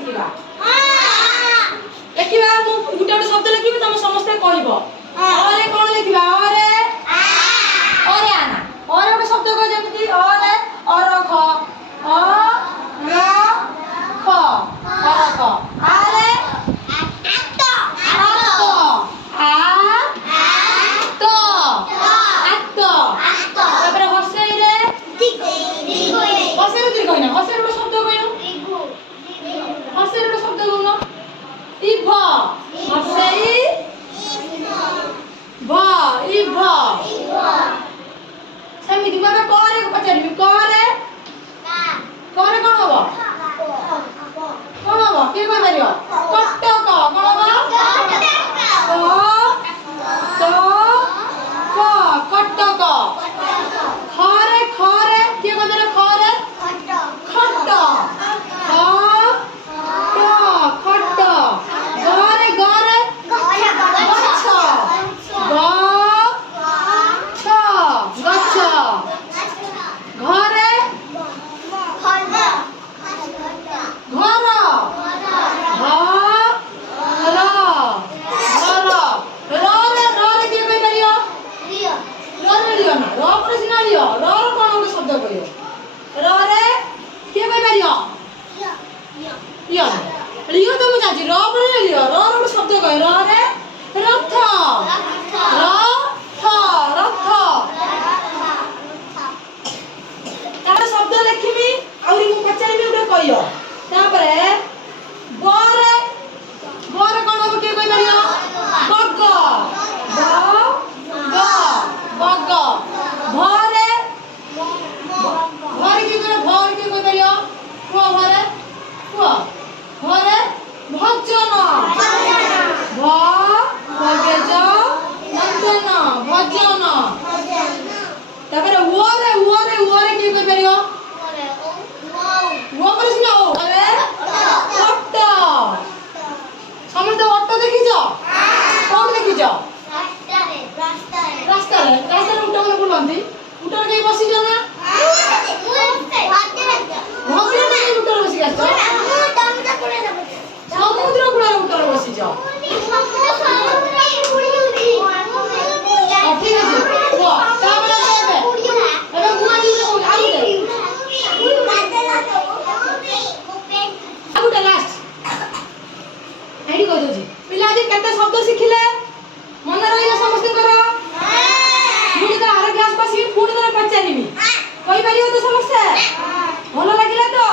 शिखा देखिबा मु गुटे गुटे शब्द लिखिबी तुम समस्त कहइबो अरे कोन लिखिबा अरे आना अरे गोटे शब्द कह जेमति अरे अरख अ र ख अरख आरे लियो तो मुझे आज रो बोले लियो रो रो शब्द कह रो रे रथ रथ तार शब्द लिखिबी आउरी मु पचाइबी उडे कहियो तापरे बोरे बोरे कोन हो के कहि परियो बग बग भरे भरे के कहि परियो को भरे भरे भजन भगेज नंदन भजन तापर ओरे ओरे ओरे के कहि परियो वो पर सुनो अरे ऑटो समझ ऑटो देखि जा कोन देखि जा रास्ता रे उठा में बोलंती उठा के बसी जा ना भगरे नहीं उठा बसी जा समुद्र कूल उतर बसी जाओ ठीक है वो ताबला एबे गुआ जी आउटे लास्ट एडी को दोजी पिला जी केते शब्द सिखिले मन रहिला समस्त करो मुझे तो आर क्लास पासी पुणी करे पचारिमी कहि परियो तो समस्त भलो लागिला तो